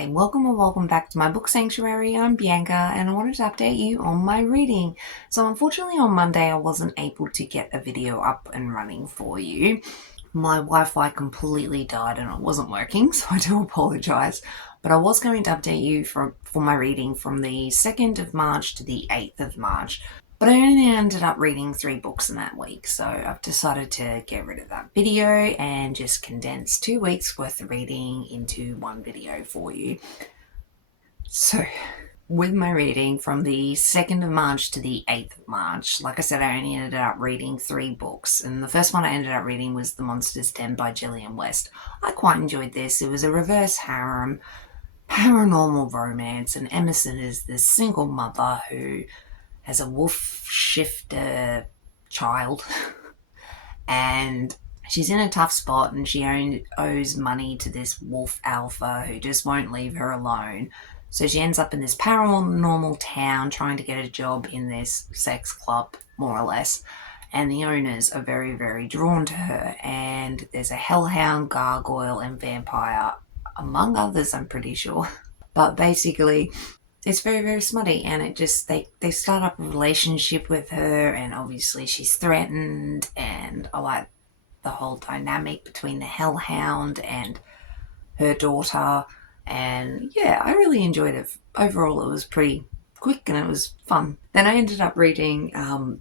Hi, welcome or welcome back to my book sanctuary. I'm Bianca and I wanted to update you on my reading. So unfortunately on Monday I wasn't able to get a video up and running for you. My Wi-Fi completely died and it wasn't working, so I do apologise. But I was going to update you for my reading from the 2nd of March to the 8th of March. But I only ended up reading 3 books in that week, so I've decided to get rid of that video and just condense 2 weeks worth of reading into one video for you. So, with my reading from the 2nd of March to the 8th of March, like I said, I only ended up reading 3 books, and the first one I ended up reading was The Monster's Den by Gillian West. I quite enjoyed this. It was a reverse harem, paranormal romance, and Emerson is this single mother who has a wolf shifter child and she's in a tough spot and she owes money to this wolf alpha who just won't leave her alone. So she ends up in this paranormal town trying to get a job in this sex club, more or less. And the owners are very, very drawn to her. And there's a hellhound, gargoyle, and vampire, among others, I'm pretty sure. But basically, it's very, very smutty, and they start up a relationship with her, and obviously she's threatened, and I like the whole dynamic between the hellhound and her daughter, and yeah, I really enjoyed it. Overall, it was pretty quick and it was fun. Then I ended up reading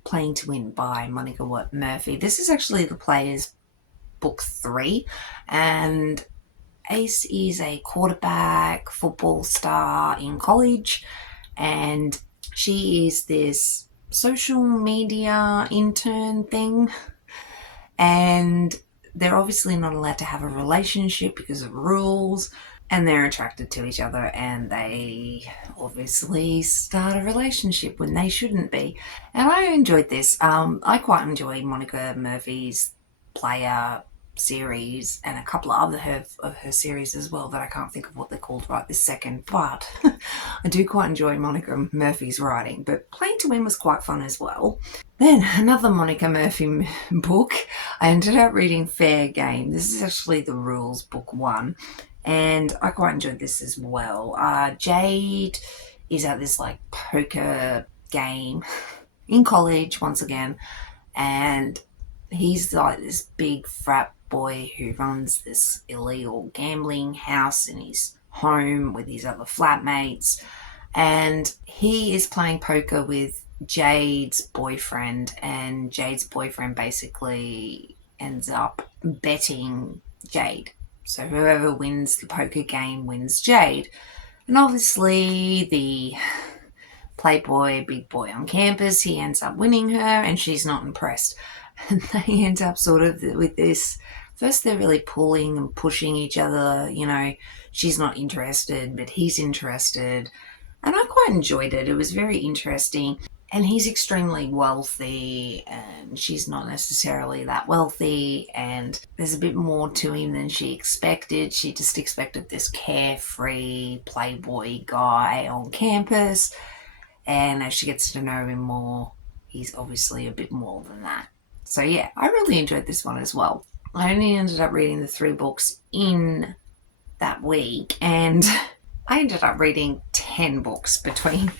Playing to Win by Monica Murphy. This is actually the Players book 3, and Ace is a quarterback football star in college, and she is this social media intern thing, and they're obviously not allowed to have a relationship because of rules, and they're attracted to each other, and they obviously start a relationship when they shouldn't be. And I enjoyed this. I quite enjoyed Monica Murphy's Player series and a couple of her series as well that I can't think of what they're called right this second, but I do quite enjoy Monica Murphy's writing. But Playing to Win was quite fun as well. Then another Monica Murphy book, I ended up reading Fair Game. This is actually the Rules book 1, and I quite enjoyed this as well. Jade is at this like poker game in college once again, and he's like this big frat boy who runs this illegal gambling house in his home with his other flatmates, and he is playing poker with Jade's boyfriend, and Jade's boyfriend basically ends up betting Jade. So whoever wins the poker game wins Jade. And obviously the playboy, big boy on campus, he ends up winning her and she's not impressed. And they end up sort of with this. First, they're really pulling and pushing each other. You know, she's not interested, but he's interested. And I quite enjoyed it. It was very interesting. And he's extremely wealthy, and she's not necessarily that wealthy. And there's a bit more to him than she expected. She just expected this carefree playboy guy on campus. And as she gets to know him more, he's obviously a bit more than that. So yeah, I really enjoyed this one as well. I only ended up reading the 3 books in that week, and I ended up reading 10 books between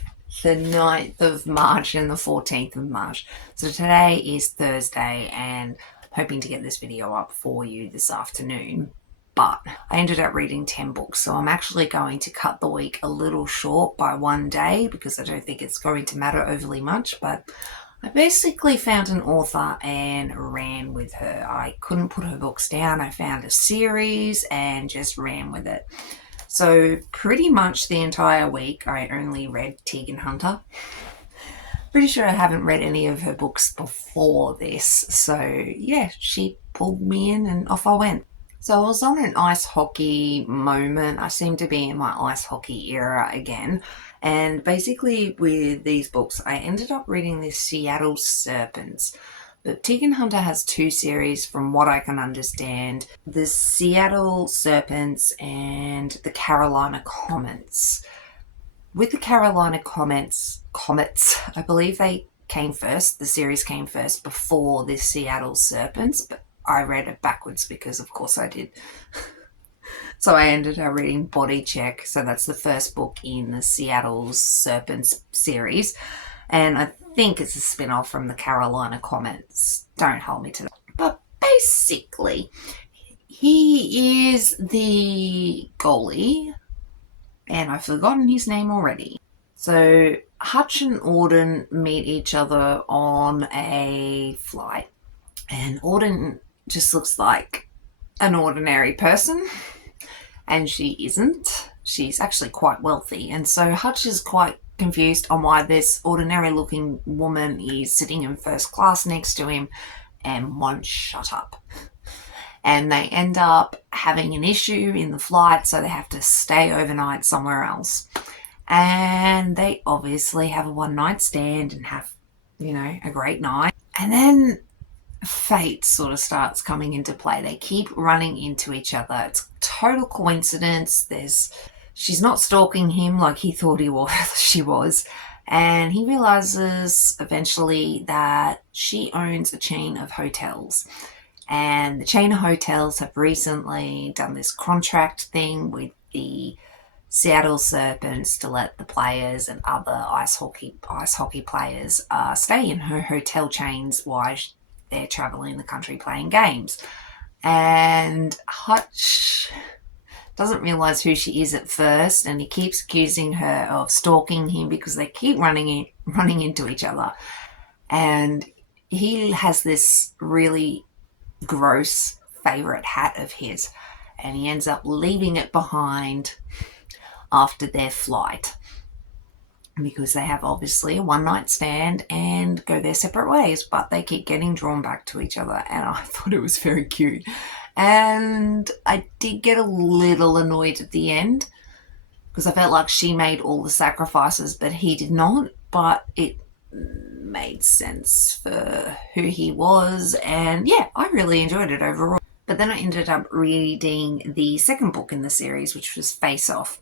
the 9th of March and the 14th of March. So today is Thursday, and I'm hoping to get this video up for you this afternoon. But I ended up reading 10 books, so I'm actually going to cut the week a little short by 1 day because I don't think it's going to matter overly much. But I basically found an author and ran with her. I couldn't put her books down. I found a series and just ran with it. So pretty much the entire week I only read Tegan Hunter. Pretty sure I haven't read any of her books before this. So yeah, she pulled me in and off I went. So I was on an ice hockey moment. I seem to be in my ice hockey era again. And basically with these books, I ended up reading the Seattle Serpents. But Tegan Hunter has 2 series from what I can understand. The Seattle Serpents and the Carolina Comets. With the Carolina Comets, I believe they came first. The series came first before the Seattle Serpents, but I read it backwards because of course I did. So I ended up reading Body Check. So that's the first book in the Seattle Serpents series. And I think it's a spin-off from the Carolina Comets. Don't hold me to that. But basically, he is the goalie, and I've forgotten his name already. So Hutch and Auden meet each other on a flight, and Auden just looks like an ordinary person, and she isn't. She's actually quite wealthy, and so Hutch is quite confused on why this ordinary looking woman is sitting in first class next to him and won't shut up. And they end up having an issue in the flight, so they have to stay overnight somewhere else. And they obviously have a one night stand and have, a great night. And then fate sort of starts coming into play. They keep running into each other. It's total coincidence. She's not stalking him like he thought she was. And he realizes eventually that she owns a chain of hotels. And the chain of hotels have recently done this contract thing with the Seattle Serpents to let the players and other ice hockey players stay in her hotel chains while they're traveling the country playing games. And Hutch doesn't realize who she is at first, and he keeps accusing her of stalking him because they keep running into each other. And he has this really gross favorite hat of his, and he ends up leaving it behind after their flight because they have obviously a one night stand and go their separate ways, but they keep getting drawn back to each other, and I thought it was very cute. And I did get a little annoyed at the end because I felt like she made all the sacrifices but he did not, but it made sense for who he was, and yeah, I really enjoyed it overall. But then I ended up reading the second book in the series, which was Face Off.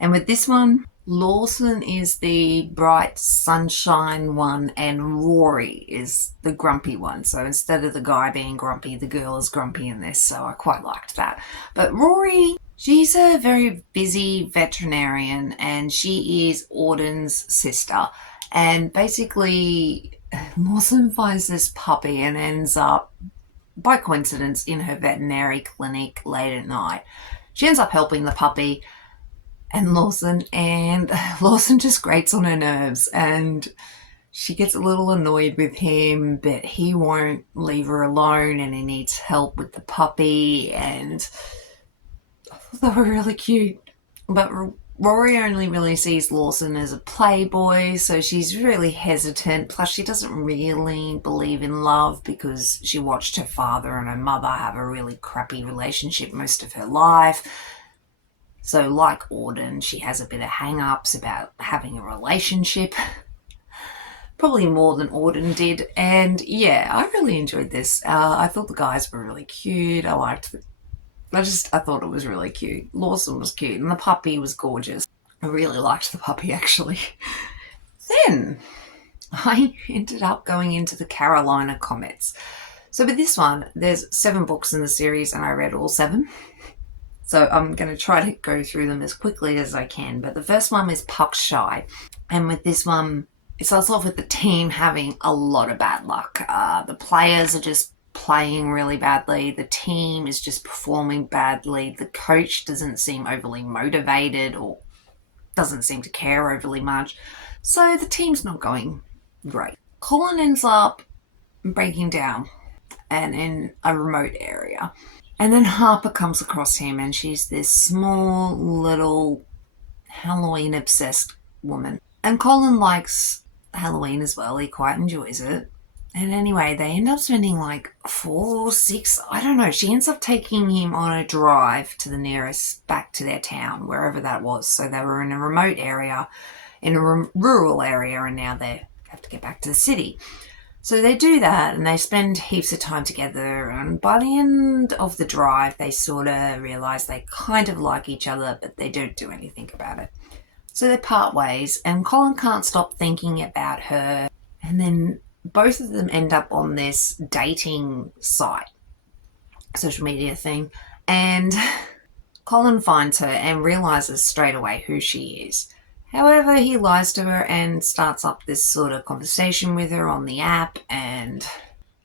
And with this one, Lawson is the bright sunshine one and Rory is the grumpy one. So instead of the guy being grumpy, the girl is grumpy in this, so I quite liked that. But Rory, she's a very busy veterinarian and she is Auden's sister. And basically, Lawson finds this puppy and ends up, by coincidence, in her veterinary clinic late at night. She ends up helping the puppy and Lawson just grates on her nerves, and she gets a little annoyed with him, but he won't leave her alone and he needs help with the puppy, and I thought they were really cute. But Rory only really sees Lawson as a playboy, so she's really hesitant. Plus, she doesn't really believe in love because she watched her father and her mother have a really crappy relationship most of her life. So, like Auden, she has a bit of hang-ups about having a relationship. Probably more than Auden did. And yeah, I really enjoyed this. I thought the guys were really cute. I thought it was really cute. Lawson was cute and the puppy was gorgeous. I really liked the puppy, actually. Then I ended up going into the Carolina Comets. So with this one, there's 7 books in the series and I read all 7. So I'm going to try to go through them as quickly as I can. But the first one is Puck Shy. And with this one, it starts off with the team having a lot of bad luck. The players are just playing really badly. The team is just performing badly. The coach doesn't seem overly motivated or doesn't seem to care overly much. So the team's not going great. Colin ends up breaking down and in a remote area. And then Harper comes across him and she's this small little Halloween-obsessed woman. And Colin likes Halloween as well. He quite enjoys it. And anyway, they end up spending like 4, 6, I don't know. She ends up taking him on a drive to the nearest, back to their town, wherever that was. So they were in a remote area, in a rural area, and now they have to get back to the city. So they do that and they spend heaps of time together, and by the end of the drive they sort of realise they kind of like each other, but they don't do anything about it. So they part ways and Colin can't stop thinking about her, and then both of them end up on this dating site, social media thing, and Colin finds her and realizes straight away who she is. However, he lies to her and starts up this sort of conversation with her on the app, and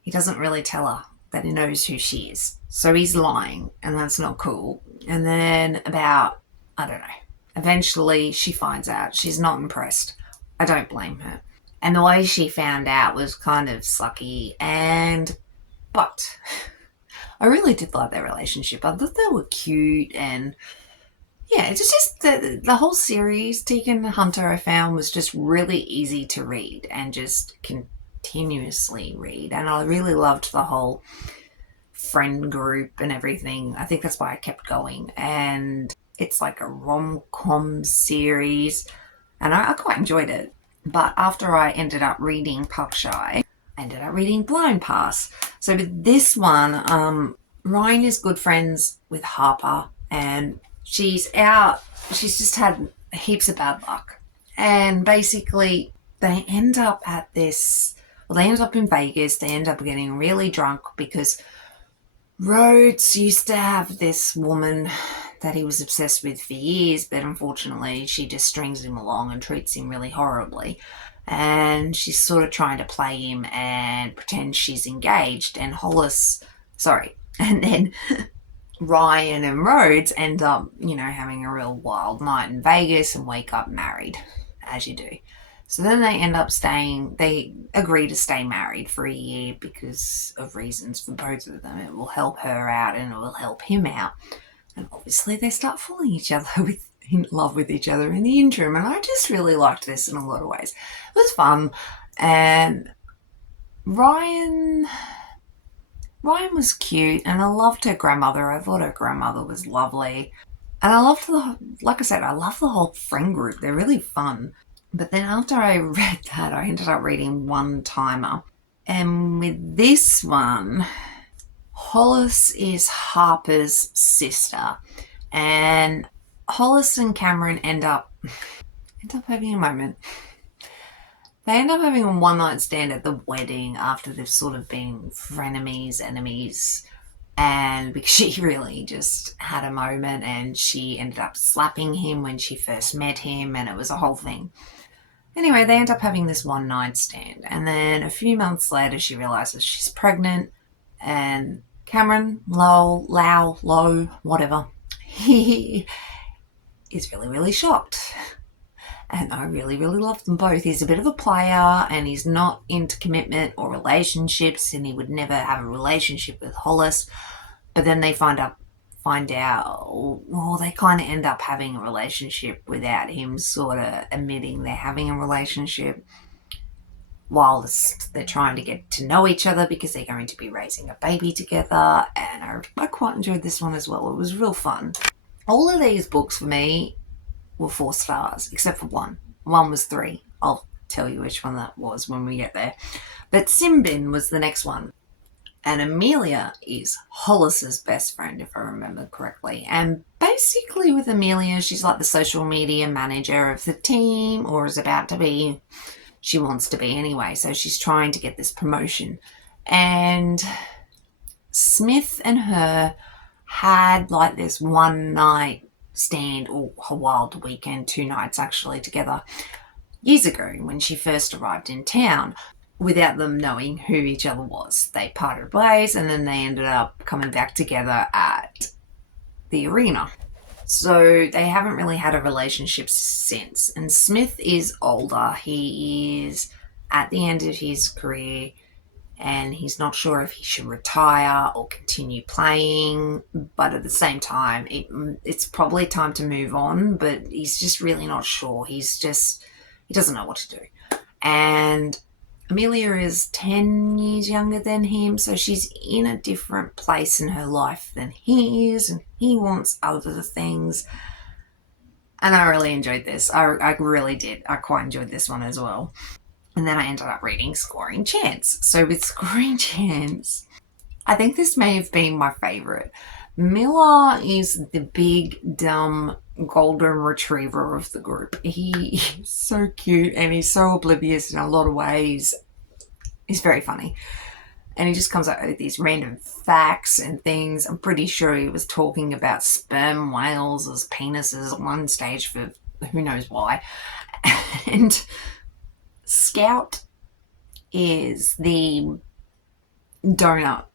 he doesn't really tell her that he knows who she is. So he's lying, and that's not cool. And then I don't know, eventually she finds out. She's not impressed. I don't blame her. And the way she found out was kind of sucky, but I really did like their relationship. I thought they were cute, and yeah, it's just the whole series, Tegan Hunter, I found was just really easy to read and just continuously read. And I really loved the whole friend group and everything. I think that's why I kept going. And it's like a rom-com series, and I quite enjoyed it. But after I ended up reading Park Shy, I ended up reading Blind Pass. So with this one, Ryan is good friends with Harper, and she's just had heaps of bad luck. And basically, they end up in Vegas. They end up getting really drunk because Rhodes used to have this woman that he was obsessed with for years, but unfortunately she just strings him along and treats him really horribly. And she's sort of trying to play him and pretend she's engaged. And and then Ryan and Rhodes end up, having a real wild night in Vegas and wake up married, as you do. So then they agree to stay married for a year because of reasons for both of them. It will help her out and it will help him out. And obviously they start falling in love with each other in the interim. And I just really liked this in a lot of ways. It was fun. And Ryan was cute, and I loved her grandmother. I thought her grandmother was lovely. And I loved I love the whole friend group. They're really fun. But then after I read that, I ended up reading One Timer. And with this one, Hollis is Harper's sister. And Hollis and Cameron end up having a moment. They end up having a one-night stand at the wedding after they've sort of been enemies. And because she really just had a moment, and she ended up slapping him when she first met him, and it was a whole thing. Anyway, they end up having this one-night stand. And then a few months later, she realizes she's pregnant. And Cameron, whatever, he is really, really shocked. And I really, really love them both. He's a bit of a player, and he's not into commitment or relationships, and he would never have a relationship with Hollis. But then they find out, they kind of end up having a relationship without him sort of admitting they're having a relationship, whilst they're trying to get to know each other because they're going to be raising a baby together. And I quite enjoyed this one as well. It was real fun. All of these books for me were 4 stars, except for one. One was 3. I'll tell you which one that was when we get there. But Simbin was the next one. And Amelia is Hollis's best friend, if I remember correctly. And basically with Amelia, she's like the social media manager of the team, or is about to be. She wants to be anyway, so she's trying to get this promotion. And Smith and her had like this one night stand, or a wild weekend, 2 nights actually together, years ago when she first arrived in town, without them knowing who each other was. They parted ways, and then they ended up coming back together at the arena. So they haven't really had a relationship since. And Smith is older. He is at the end of his career, and he's not sure if he should retire or continue playing. But at the same time, it's probably time to move on, but he's just really not sure. He doesn't know what to do. And Amelia is 10 years younger than him, so she's in a different place in her life than he is, and he wants other things. And I really enjoyed this. I really did. I quite enjoyed this one as well. And then I ended up reading Scoring Chance. So with Scoring Chance, I think this may have been my favourite. Miller is the big, dumb, golden retriever of the group. He is so cute, and he's so oblivious in a lot of ways. He's very funny. And he just comes up with these random facts and things. I'm pretty sure he was talking about sperm whales as penises at one stage for who knows why. And Scout is the donut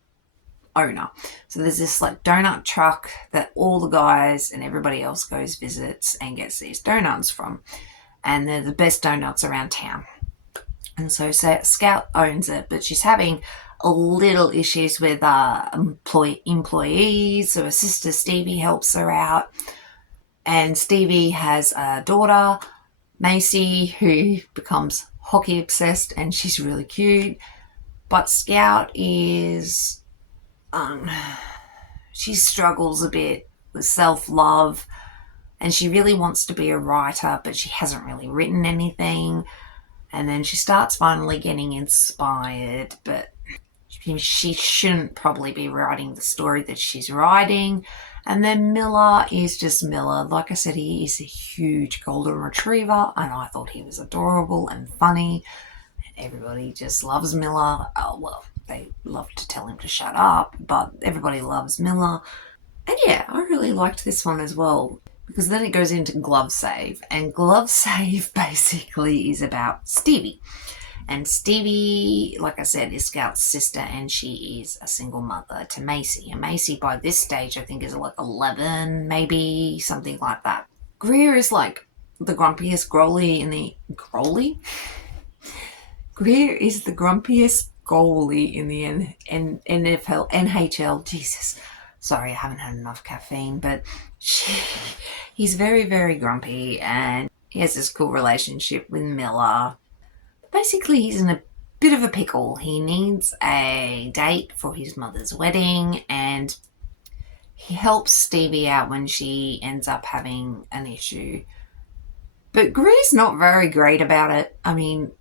owner. So there's this like donut truck that all the guys and everybody else goes visits and gets these donuts from. And they're the best donuts around town. And so Scout owns it, but she's having a little issues with employees. So her sister Stevie helps her out. And Stevie has a daughter, Macy, who becomes hockey obsessed, and she's really cute. But Scout is, she struggles a bit with self-love, and she really wants to be a writer, but she hasn't really written anything. And then she starts finally getting inspired, but she shouldn't probably be writing the story that she's writing. And then Miller is just Miller. Like I said, he is a huge golden retriever, and I thought he was adorable and funny. And everybody just loves Miller. Oh, well, they love to tell him to shut up, but everybody loves Miller. And yeah, I really liked this one as well, because then it goes into Glove Save, and Glove Save basically is about Stevie. And Stevie, like I said, is Scout's sister, and she is a single mother to Macy. And Macy, by this stage, I think is like 11, maybe, something like that. Greer is like the grumpiest goalie in the... Goalie? Greer is the grumpiest goalie in the NHL. Jesus. Sorry, I haven't had enough caffeine, but he's very, very grumpy, and he has this cool relationship with Miller. Basically, he's in a bit of a pickle. He needs a date for his mother's wedding, and he helps Stevie out when she ends up having an issue. But Greer's not very great about it. I mean,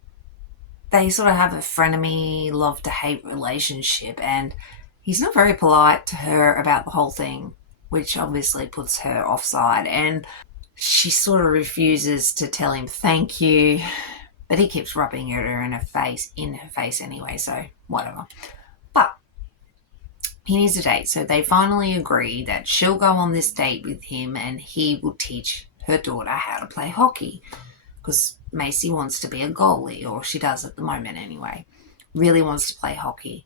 they sort of have a frenemy, love-to-hate relationship, and he's not very polite to her about the whole thing, which obviously puts her offside, and she sort of refuses to tell him thank you, but he keeps rubbing it in her face anyway, so whatever. But he needs a date, so they finally agree that she'll go on this date with him and he will teach her daughter how to play hockey, because Macy wants to be a goalie, or she does at the moment anyway, really wants to play hockey.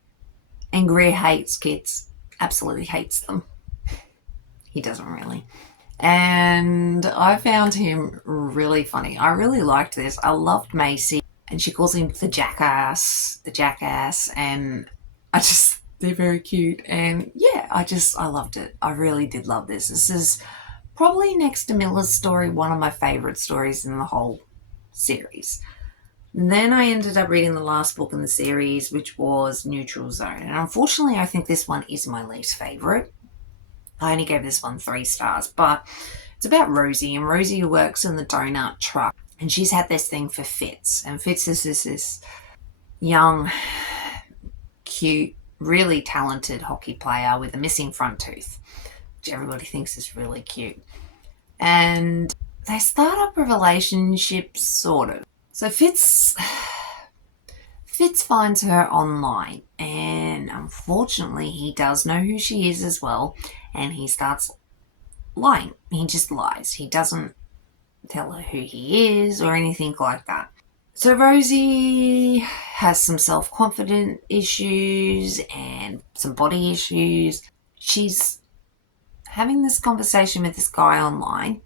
And Greer hates kids, absolutely hates them. He doesn't really. And I found him really funny. I really liked this. I loved Macy, and she calls him the jackass, and they're very cute. And yeah, I loved it. I really did love this. This is probably, next to Miller's story, one of my favourite stories in the whole series. And then I ended up reading the last book in the series, which was Neutral Zone. And unfortunately, I think this one is my least favourite. I only gave this one 3 stars, but it's about Rosie, and Rosie works in the donut truck, and she's had this thing for Fitz, and Fitz is this young, cute, really talented hockey player with a missing front tooth, which everybody thinks is really cute. And they start up a relationship, sort of. So Fitz finds her online, and unfortunately he does know who she is as well, and he starts lying. He just lies. He doesn't tell her who he is or anything like that. So Rosie has some self-confidence issues and some body issues. She's having this conversation with this guy online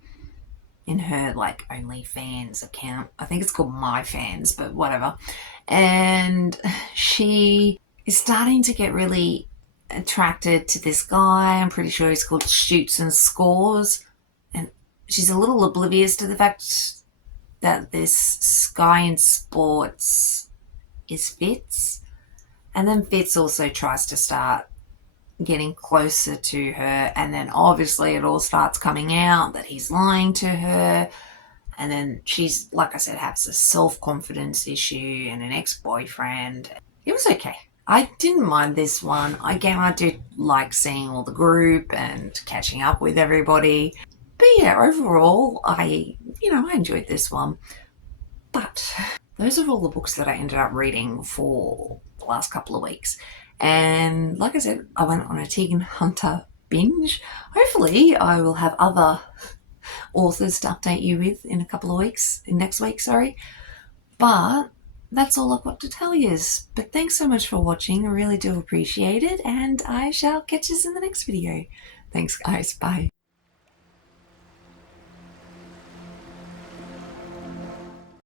in her like OnlyFans account. I think it's called My Fans, but whatever. And she is starting to get really attracted to this guy. I'm pretty sure he's called Shoots and Scores. And she's a little oblivious to the fact that this guy in sports is Fitz. And then Fitz also tries to start getting closer to her, and then obviously it all starts coming out that he's lying to her. And then she's, like I said, has a self-confidence issue and an ex-boyfriend. It was okay. I didn't mind this one. Again, I did like seeing all the group and catching up with everybody. But yeah, overall, I enjoyed this one. But those are all the books that I ended up reading for the last couple of weeks. And like I said, I went on a Tegan Hunter binge. Hopefully I will have other authors to update you with in a couple of weeks, in next week, sorry. But that's all I've got to tell you. But thanks so much for watching. I really do appreciate it, and I shall catch you in the next video. Thanks, guys. Bye.